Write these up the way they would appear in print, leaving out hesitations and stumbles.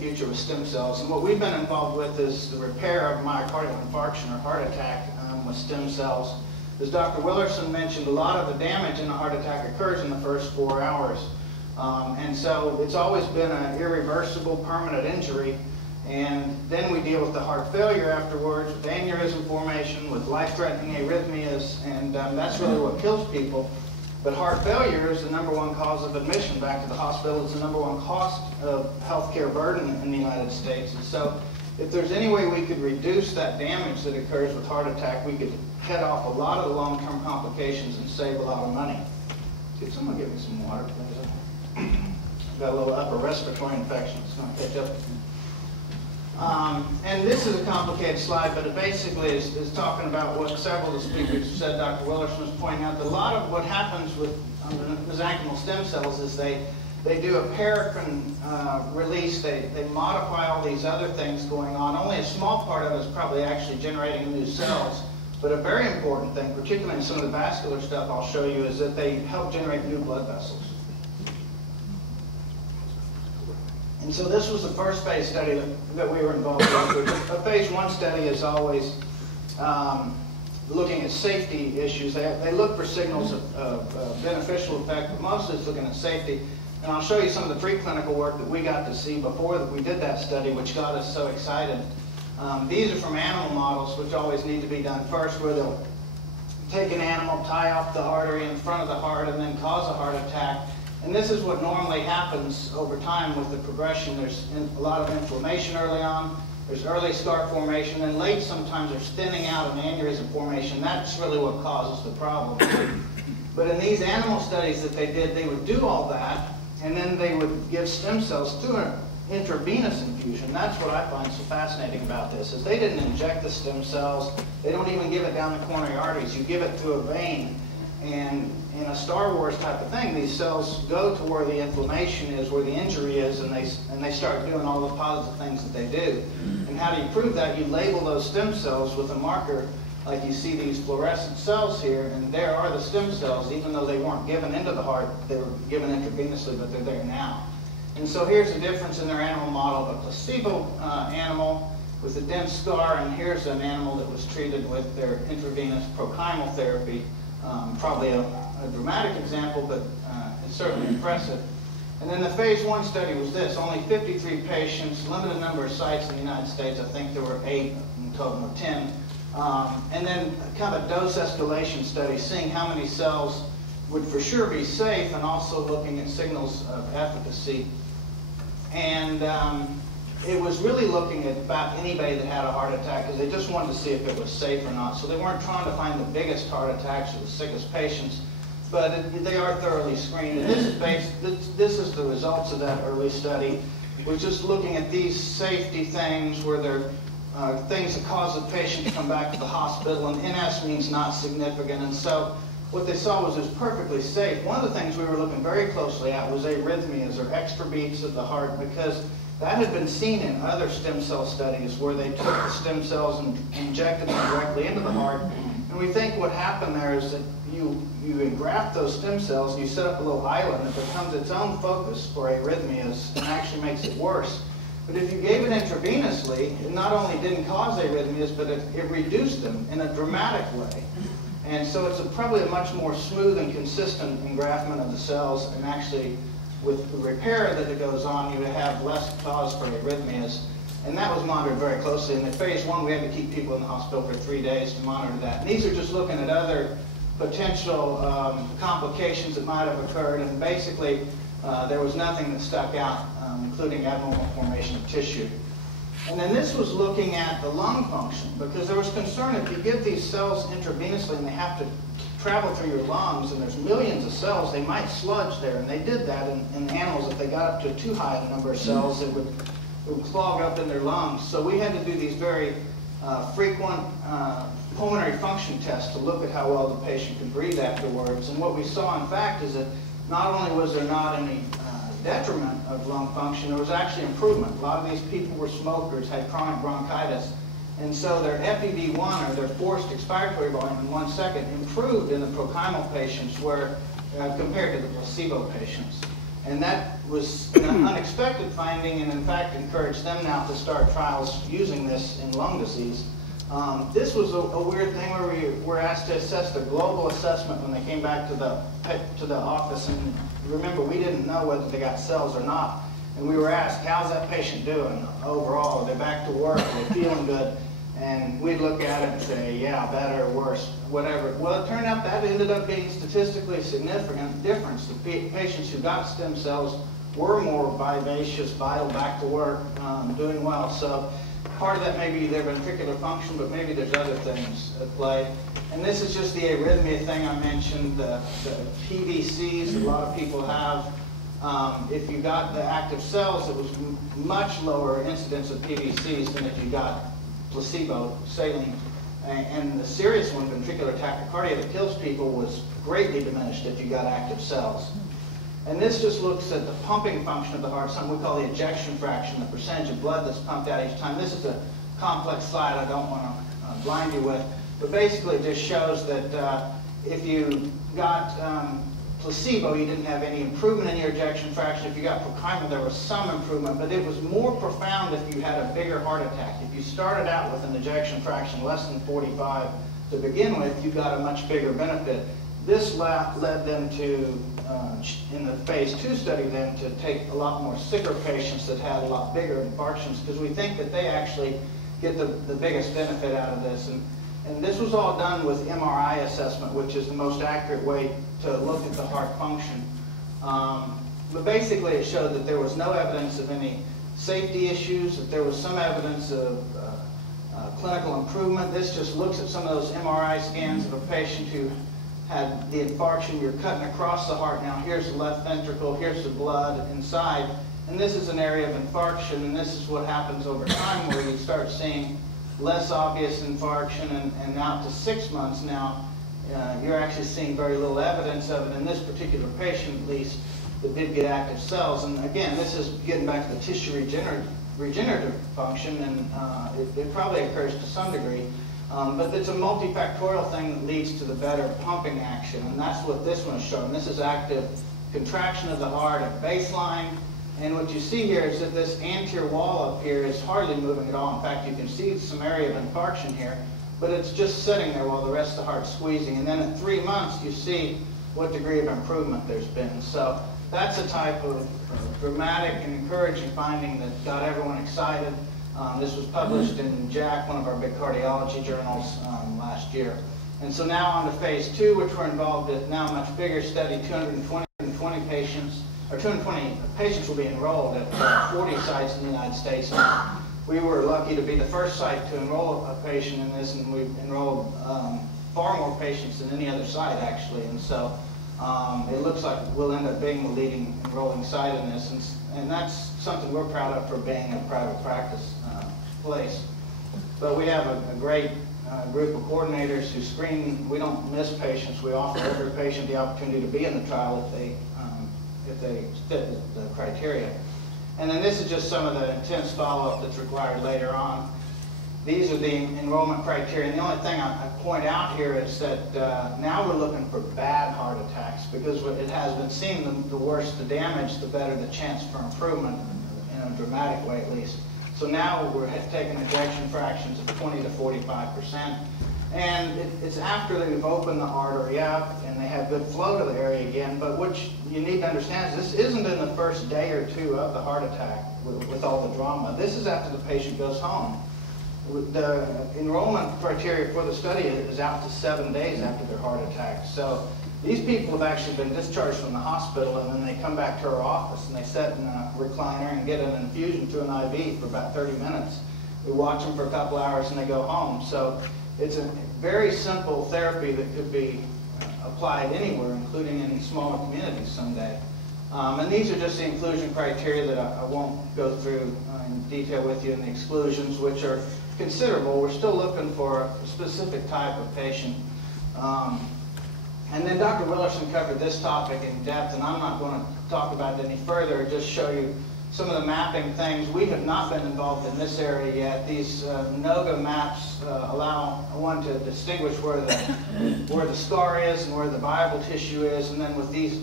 future with stem cells. And what we've been involved with is the repair of myocardial infarction or heart attack with stem cells. As Dr. Willerson mentioned, a lot of the damage in a heart attack occurs in the first 4 hours. And so it's always been an irreversible, permanent injury. And then we deal with the heart failure afterwards, with aneurysm formation, with life-threatening arrhythmias, and that's really what kills people. But heart failure is the #1 cause of admission back to the hospital. It's the #1 cost of healthcare burden in the United States. And so if there's any way we could reduce that damage that occurs with heart attack, we could head off a lot of the long-term complications and save a lot of money. Could someone give me some water, please? I've got a little upper respiratory infection. It's going to catch up with me. And this is a complicated slide, but it basically is talking about what several of the speakers have said. Dr. Willerson was pointing out that a lot of what happens with mesenchymal stem cells is they do a paracrine release. They modify all these other things going on. Only a small part of it is probably actually generating new cells. But a very important thing, particularly in some of the vascular stuff I'll show you, is that they help generate new blood vessels. And so this was the first phase study that we were involved with. A phase 1 study is always looking at safety issues. They look for signals of beneficial effect, but mostly it's looking at safety. And I'll show you some of the preclinical work that we got to see before that we did that study, which got us so excited. These are from animal models, which always need to be done first, where they'll take an animal, tie off the artery in front of the heart, and then cause a heart attack. And this is what normally happens over time with the progression. There's a lot of inflammation early on. There's early scar formation. And late, sometimes there's thinning out and aneurysm formation. That's really what causes the problem. But in these animal studies that they did, they would do all that, and then they would give stem cells through an intravenous infusion. That's what I find so fascinating about this, is they didn't inject the stem cells. They don't even give it down the coronary arteries. You give it through a vein. And in a Star Wars type of thing, these cells go to where the inflammation is, where the injury is, and they start doing all the positive things that they do. And how do you prove that? You label those stem cells with a marker, like you see these fluorescent cells here, and there are the stem cells, even though they weren't given into the heart, they were given intravenously, but they're there now. And so here's the difference in their animal model of a placebo animal with a dense scar, and here's an animal that was treated with their intravenous prochimal therapy. Probably a dramatic example, but it's certainly impressive. And then the phase 1 study was this: only 53 patients, limited number of sites in the United States. I think there were 8 in total, or 10. And then kind of a dose escalation study, seeing how many cells would for sure be safe, and also looking at signals of efficacy. And it was really looking at about anybody that had a heart attack, because they just wanted to see if it was safe or not. So they weren't trying to find the biggest heart attacks or the sickest patients, but they are thoroughly screened. And this is the results of that early study. We're just looking at these safety things where they're things that cause the patient to come back to the hospital, and NS means not significant. And so what they saw was it was perfectly safe. One of the things we were looking very closely at was arrhythmias, or extra beats of the heart, because that had been seen in other stem cell studies where they took the stem cells and injected them directly into the heart. And we think what happened there is that you engraft those stem cells, you set up a little island that becomes its own focus for arrhythmias and actually makes it worse. But if you gave it intravenously, it not only didn't cause arrhythmias, but it reduced them in a dramatic way. And so it's probably a much more smooth and consistent engraftment of the cells, and actually with the repair that it goes on, you have less cause for arrhythmias. And that was monitored very closely. In the phase 1, we had to keep people in the hospital for 3 days to monitor that. And these are just looking at other potential complications that might have occurred. And basically, there was nothing that stuck out, including abnormal formation of tissue. And then this was looking at the lung function, because there was concern if you give these cells intravenously and they have to travel through your lungs, and there's millions of cells, they might sludge there. And they did that in animals. If they got up to too high a number of cells, it would clog up in their lungs. So we had to do these very frequent pulmonary function tests to look at how well the patient could breathe afterwards. And what we saw, in fact, is that not only was there not any detriment of lung function, there was actually improvement. A lot of these people were smokers, had chronic bronchitis. And so their FEV1, or their forced expiratory volume in 1 second, improved in the prochimal patients compared to the placebo patients. And that was an unexpected finding, and in fact encouraged them now to start trials using this in lung disease. This was a weird thing where we were asked to assess the global assessment when they came back to the office. And remember, we didn't know whether they got cells or not. And we were asked, how's that patient doing overall? Are they back to work? Are they feeling good? And we'd look at it and say, yeah, better or worse, whatever. Well, it turned out that ended up being statistically significant difference. The patients who got stem cells were more vivacious, vital, back to work, doing well. So part of that may be their ventricular function, but maybe there's other things at play. And this is just the arrhythmia thing I mentioned, the PVCs that a lot of people have. If you got the active cells, it was much lower incidence of PVCs than if you got placebo, saline. And the serious one, ventricular tachycardia that kills people, was greatly diminished if you got active cells. And this just looks at the pumping function of the heart, something we call the ejection fraction, the percentage of blood that's pumped out each time. This is a complex slide I don't want to blind you with, but basically it just shows that if you got placebo, you didn't have any improvement in your ejection fraction. If you got Prochymal, there was some improvement, but it was more profound if you had a bigger heart attack. If you started out with an ejection fraction less than 45 to begin with, you got a much bigger benefit. This led them to, in the phase 2 study then, to take a lot more sicker patients that had a lot bigger infarctions, because we think that they actually get the biggest benefit out of this. And this was all done with MRI assessment, which is the most accurate way to look at the heart function. But basically it showed that there was no evidence of any safety issues, that there was some evidence of clinical improvement. This just looks at some of those MRI scans of a patient who had the infarction. You're cutting across the heart now. Here's the left ventricle, here's the blood inside. And this is an area of infarction, and this is what happens over time, where you start seeing less obvious infarction, and now to 6 months now, you're actually seeing very little evidence of it in this particular patient, at least, that did get active cells. And again, this is getting back to the tissue regenerative function, and it probably occurs to some degree. But it's a multifactorial thing that leads to the better pumping action, and that's what this one is showing. This is active contraction of the heart at baseline. And what you see here is that this anterior wall up here is hardly moving at all. In fact, you can see some area of infarction here, but it's just sitting there while the rest of the heart's squeezing. And then at 3 months, you see what degree of improvement there's been. So that's a type of dramatic and encouraging finding that got everyone excited. This was published in JACC, one of our big cardiology journals, last year. And so now on to phase 2, which we're involved in now, a much bigger study, 220 patients. Or 220 patients will be enrolled at 40 sites in the United States. And we were lucky to be the first site to enroll a patient in this, and we've enrolled far more patients than any other site, actually. And so it looks like we'll end up being the leading enrolling site in this, and that's something we're proud of for being a private practice place. But we have a great group of coordinators who screen. We don't miss patients. We offer every patient the opportunity to be in the trial if they fit the criteria. And then this is just some of the intense follow-up that's required later on. These are the enrollment criteria. And the only thing I point out here is that now we're looking for bad heart attacks, because it has been seen the worse the damage, the better the chance for improvement, in a dramatic way at least. So now we're taking ejection fractions of 20 to 45%. And it's after they've opened the artery up and they have good flow to the area again. But what you need to understand is this isn't in the first day or two of the heart attack with all the drama. This is after the patient goes home. The enrollment criteria for the study is out to 7 days after their heart attack. So these people have actually been discharged from the hospital, and then they come back to our office and they sit in a recliner and get an infusion through an IV for about 30 minutes. We watch them for a couple hours and they go home. So it's a very simple therapy that could be applied anywhere, including in smaller communities someday. And these are just the inclusion criteria that I won't go through in detail with you, in the exclusions, which are considerable. We're still looking for a specific type of patient. And then Dr. Willerson covered this topic in depth, and I'm not going to talk about it any further, just show you some of the mapping things. We have not been involved in this area yet. These NOGA maps allow one to distinguish where the scar is and where the viable tissue is, and then with these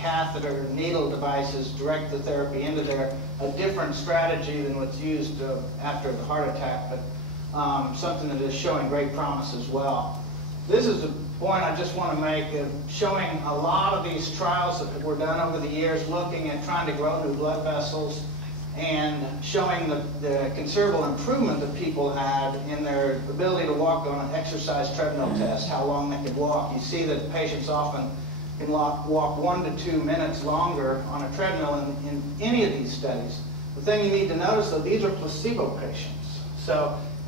catheter needle devices direct the therapy into there. A different strategy than what's used after the heart attack, but something that is showing great promise as well. This is the point I just want to make, showing a lot of these trials that were done over the years, looking at trying to grow new blood vessels and showing the considerable improvement that people had in their ability to walk on an exercise treadmill test, how long they could walk. You see that patients often can walk 1 to 2 minutes longer on a treadmill in any of these studies. The thing you need to notice, though, these are placebo patients.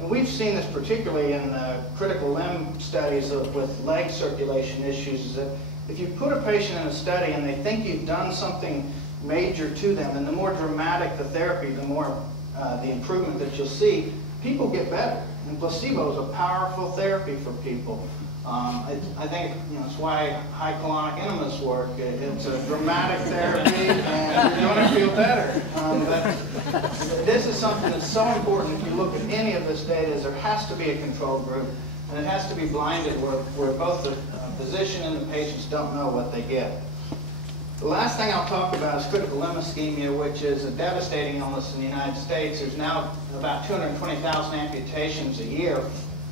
And we've seen this particularly in critical limb studies with leg circulation issues, is that if you put a patient in a study and they think you've done something major to them, and the more dramatic the therapy, the more the improvement that you'll see, people get better. And placebo is a powerful therapy for people. I think it's why high colonic enemas work. It's a dramatic therapy, and you're going to feel better. This is something that's so important. If you look at any of this data, is there has to be a control group, and it has to be blinded where both the physician and the patients don't know what they get. The last thing I'll talk about is critical limb ischemia, which is a devastating illness in the United States. There's now about 220,000 amputations a year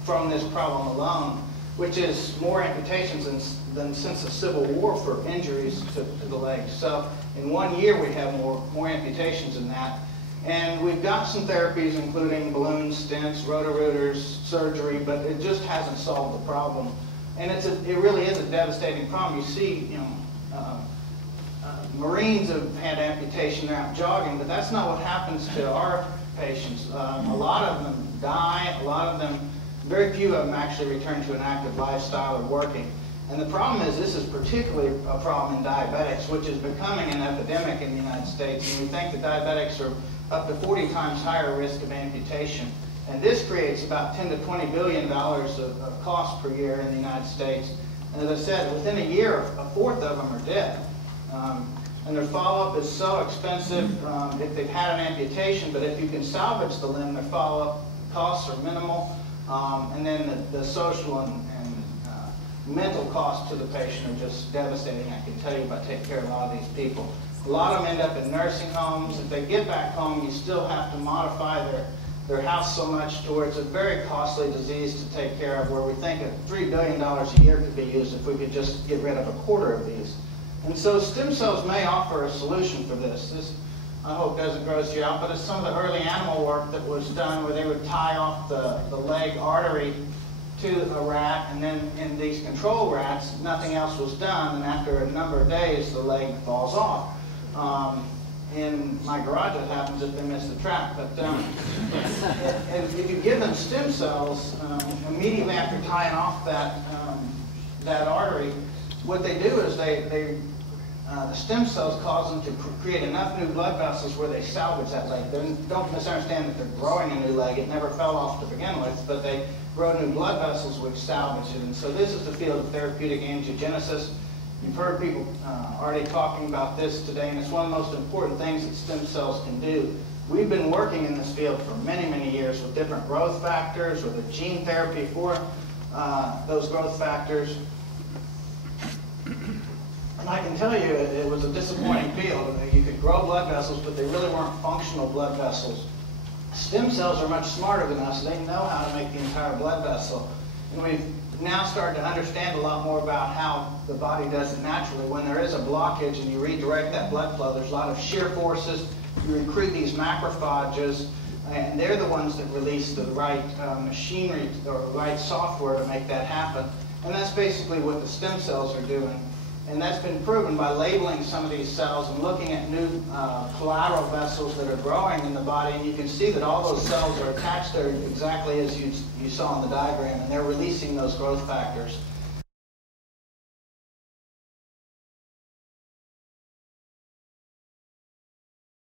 from this problem alone, which is more amputations than since the Civil War for injuries to the legs. So in 1 year we have more amputations than that. And we've got some therapies, including balloons, stents, roto-rooters, surgery, but it just hasn't solved the problem. And it really is a devastating problem. You see, Marines have had amputation, they're out jogging, but that's not what happens to our patients. A lot of them die, a lot of them, very few of them actually return to an active lifestyle or working. And the problem is, this is particularly a problem in diabetics, which is becoming an epidemic in the United States. And we think that diabetics are up to 40 times higher risk of amputation. And this creates about $10 to $20 billion of cost per year in the United States. And as I said, within a year, a fourth of them are dead. And their follow-up is so expensive if they've had an amputation, but if you can salvage the limb, their follow-up costs are minimal. And then the social and mental costs to the patient are just devastating. I can tell you about taking care of a lot of these people. A lot of them end up in nursing homes. If they get back home, you still have to modify their house so much towards a very costly disease to take care of, where we think $3 billion a year could be used if we could just get rid of a quarter of these. And so stem cells may offer a solution for this. This, I hope, doesn't gross you out, but it's some of the early animal work that was done where they would tie off the leg artery to a rat, and then in these control rats, nothing else was done, and after a number of days, the leg falls off. In my garage, it happens if they miss the trap. But and if you give them stem cells immediately after tying off that artery, what they do is the stem cells cause them to create enough new blood vessels where they salvage that leg. Don't misunderstand that they're growing a new leg. It never fell off to begin with, but they grow new blood vessels which salvage it. And so this is the field of therapeutic angiogenesis. You've heard people already talking about this today, and it's one of the most important things that stem cells can do. We've been working in this field for many, many years with different growth factors, with a gene therapy for those growth factors. And I can tell you it was a disappointing field. You could grow blood vessels, but they really weren't functional blood vessels. Stem cells are much smarter than us. They know how to make the entire blood vessel. And we've now started to understand a lot more about how the body does it naturally. When there is a blockage and you redirect that blood flow, there's a lot of shear forces. You recruit these macrophages, and they're the ones that release the right machinery or the right software to make that happen. And that's basically what the stem cells are doing. And that's been proven by labeling some of these cells and looking at new collateral vessels that are growing in the body. And you can see that all those cells are attached there exactly as you saw in the diagram, and they're releasing those growth factors.